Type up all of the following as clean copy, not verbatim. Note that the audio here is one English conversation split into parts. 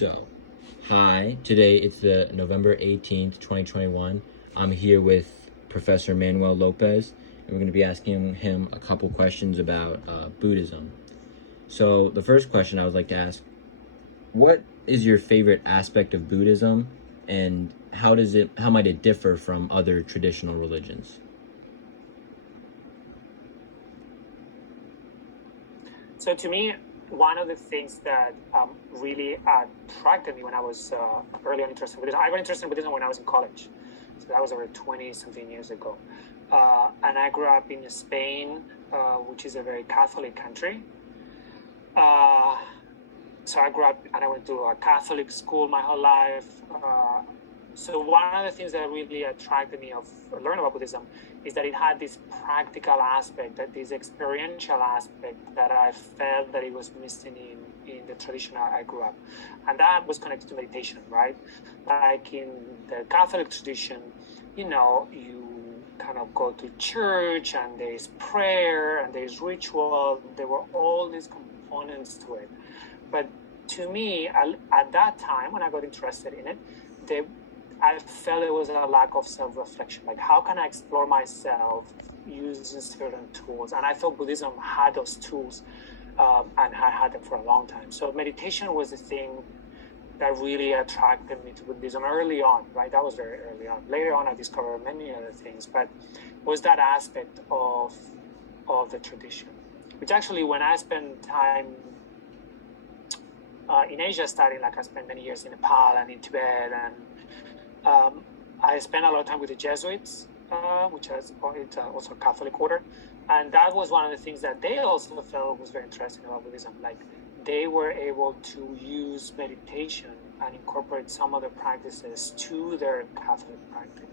So, hi, today it's the November 18th, 2021. I'm here with Professor Manuel Lopez, and we're going to be asking him a couple questions about Buddhism. So, the first question I would like to ask, what is your favorite aspect of Buddhism, and how might it differ from other traditional religions? So to me, one of the things that really attracted me when I was early on interested in Buddhism, I got interested in Buddhism when I was in college. So that was over 20 something years ago. And I grew up in Spain, which is a very Catholic country. So I grew up and I went to a Catholic school my whole life. So one of the things that really attracted me of learning about Buddhism is that it had this practical aspect, that this experiential aspect that I felt that it was missing in the tradition I grew up. And that was connected to meditation, right? Like in the Catholic tradition, you kind of go to church and there's prayer and there's ritual. There were all these components to it. But to me, at that time, when I got interested in it, I felt there was a lack of self-reflection. Like, how can I explore myself using certain tools? And I thought Buddhism had those tools, and I had them for a long time. So meditation was the thing that really attracted me to Buddhism early on, right? That was very early on. Later on, I discovered many other things, but it was that aspect of the tradition, which actually, when I spent time in Asia studying, like I spent many years in Nepal and in Tibet, and I spent a lot of time with the Jesuits, which is also a Catholic order. And that was one of the things that they also felt was very interesting about Buddhism. Like, they were able to use meditation and incorporate some of the practices to their Catholic practice.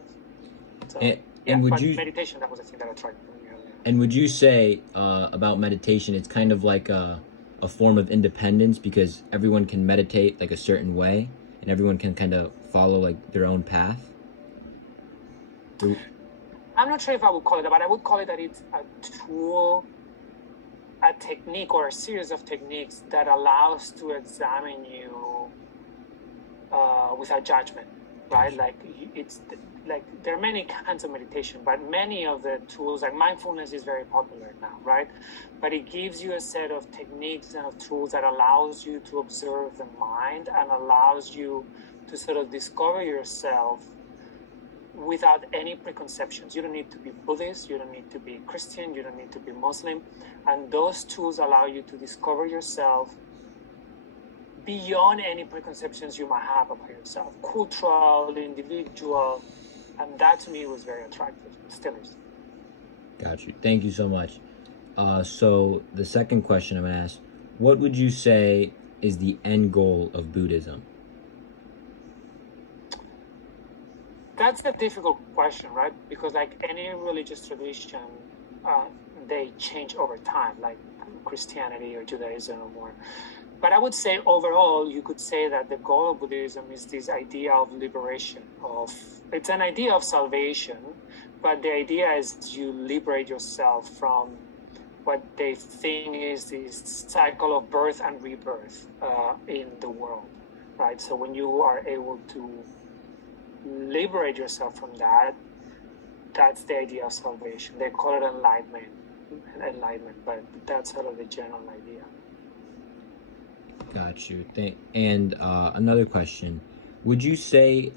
So, meditation, that was the thing that attracted me earlier. And would you say about meditation, it's kind of like a form of independence because everyone can meditate like a certain way and everyone can kind of follow like their own path? I'm not sure if I would call it that, but I would call it that it's a tool, a technique, or a series of techniques that allows to examine you without judgment, right? Like, it's like there are many kinds of meditation, but many of the tools, like mindfulness is very popular now, right? But it gives you a set of techniques and of tools that allows you to observe the mind and allows you to sort of discover yourself without any preconceptions. You don't need to be Buddhist, you don't need to be Christian, you don't need to be Muslim. And those tools allow you to discover yourself beyond any preconceptions you might have about yourself, cultural, individual. And that to me was very attractive. Still is. Got you. Thank you so much. So the second question I'm going to ask, what would you say is the end goal of Buddhism? That's a difficult question, right? Because like any religious tradition, they change over time, like Christianity or Judaism or more. But I would say overall, you could say that the goal of Buddhism is this idea of liberation. It's an idea of salvation, but the idea is you liberate yourself from what they think is this cycle of birth and rebirth in the world, right? So when you are able to liberate yourself from that, that's the idea of salvation. They call it enlightenment, but that's sort of the general idea. Got you. And another question, would you say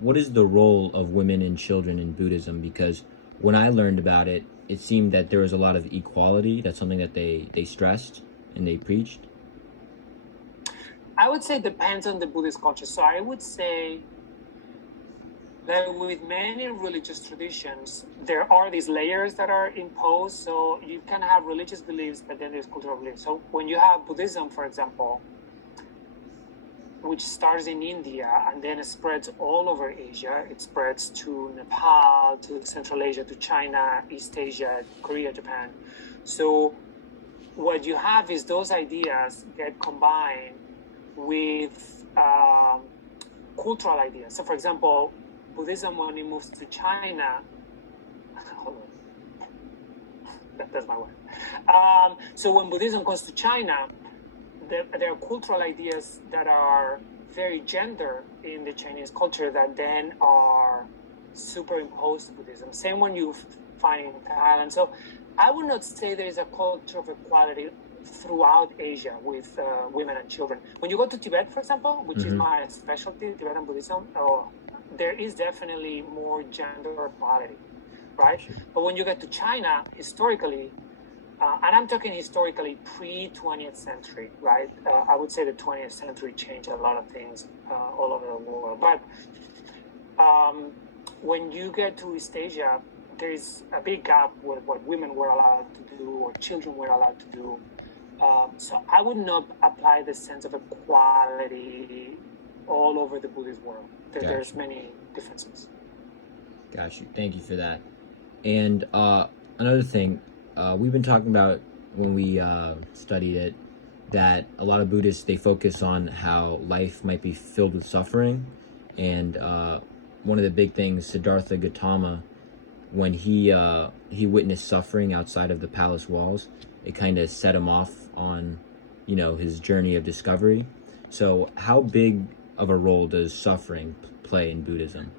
what is the role of women and children in Buddhism? Because when I learned about it, it seemed that there was a lot of equality. That's something that they stressed and they preached. I would say it depends on the Buddhist culture. So I would say that with many religious traditions, there are these layers that are imposed. So you can have religious beliefs, but then there's cultural beliefs. So when you have Buddhism, for example, which starts in India and then it spreads all over Asia, it spreads to Nepal, to Central Asia, to China, East Asia, Korea, Japan. So what you have is those ideas get combined with cultural ideas. So for example, Buddhism, when it moves to China, hold on, that's my wife. So when Buddhism goes to China, there are cultural ideas that are very gender in the Chinese culture that then are superimposed to Buddhism. Same one you find in Thailand. So I would not say there is a culture of equality throughout Asia with women and children. When you go to Tibet, for example, which is my specialty, Tibetan Buddhism, there is definitely more gender equality, right? But when you get to China, historically, and I'm talking historically pre-20th century, right? I would say the 20th century changed a lot of things all over the world. But when you get to East Asia, there is a big gap with what women were allowed to do or children were allowed to do. So I would not apply the sense of equality all over the Buddhist world. There's many differences. Got you. Thank you for that. And another thing, we've been talking about when we studied it, that a lot of Buddhists, they focus on how life might be filled with suffering. And one of the big things, Siddhartha Gautama, when he witnessed suffering outside of the palace walls, it kind of set him off on, his journey of discovery. So how big of a role does suffering play in Buddhism?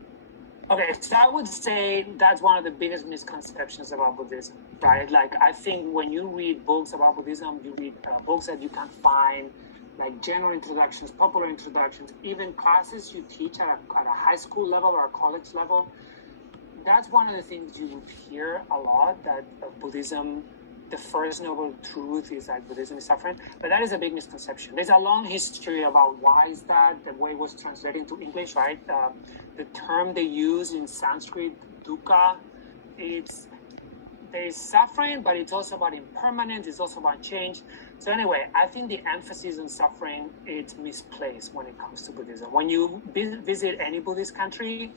Okay, so I would say that's one of the biggest misconceptions about Buddhism, right? Like, I think when you read books about Buddhism, you read books that you can find, like general introductions, popular introductions, even classes you teach at a high school level or a college level. That's one of the things you would hear a lot, that Buddhism, the first noble truth is that Buddhism is suffering, but that is a big misconception. There's a long history about why is that, the way it was translated into English, right? The term they use in Sanskrit, dukkha, there is suffering, but it's also about impermanence, it's also about change. So anyway, I think the emphasis on suffering, it's misplaced when it comes to Buddhism. When you visit any Buddhist country,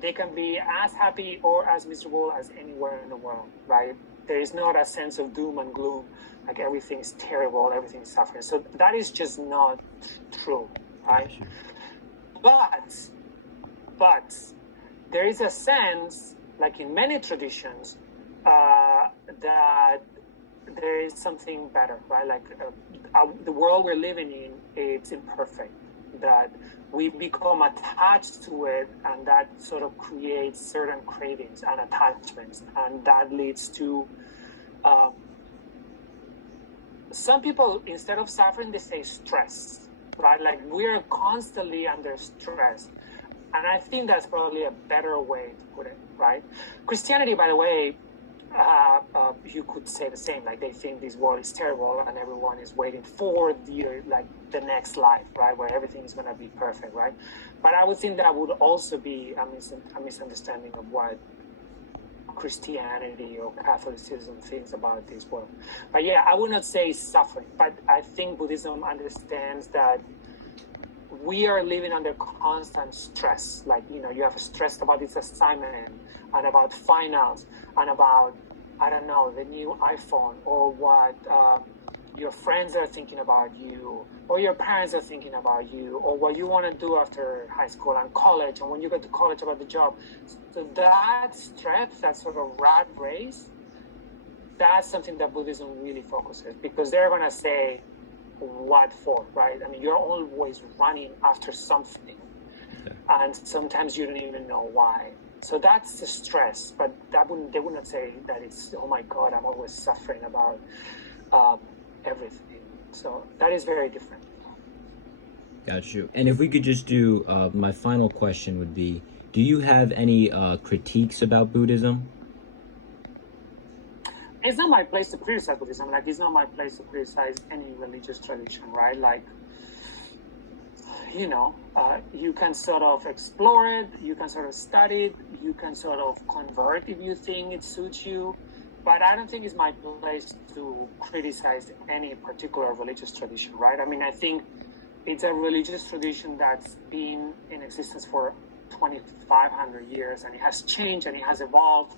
they can be as happy or as miserable as anywhere in the world, right? There is not a sense of doom and gloom, like everything is terrible, everything is suffering. So that is just not true, right? But there is a sense, like in many traditions, that there is something better, right? Like the world we're living in, it's imperfect, that we become attached to it, and that sort of creates certain cravings and attachments, and that leads to some people, instead of suffering, they say stress, right? Like, we're constantly under stress, and I think that's probably a better way to put it, right? Christianity, by the way, you could say the same. Like, they think this world is terrible and everyone is waiting for the next life, right, where everything is going to be perfect, right? But I would think that would also be a misunderstanding of what Christianity or Catholicism thinks about this world. But yeah, I would not say suffering, but I think Buddhism understands that we are living under constant stress. Like, you have stressed about this assignment and about finance and about, I don't know, the new iPhone, or what your friends are thinking about you, or your parents are thinking about you, or what you want to do after high school and college, and when you get to college, about the job. So that stress, that sort of rat race, that's something that Buddhism really focuses, because they're going to say, what for, right? I mean, you're always running after something, and sometimes you don't even know why. So that's the stress, but they would not say that it's, oh my God, I'm always suffering about everything. So that is very different. Got you. And if we could just do, my final question would be, do you have any critiques about Buddhism? It's not my place to criticize Buddhism. Like, it's not my place to criticize any religious tradition, right? Like, you can sort of explore it, you can sort of study it, you can sort of convert if you think it suits you. But I don't think it's my place to criticize any particular religious tradition, right? I mean, I think it's a religious tradition that's been in existence for 2,500 years, and it has changed and it has evolved,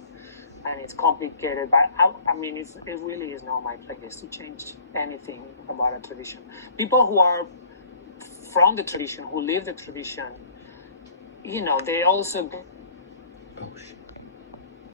and it's complicated. But I mean, it really is not my place to change anything about a tradition. People who are from the tradition, who live the tradition, they also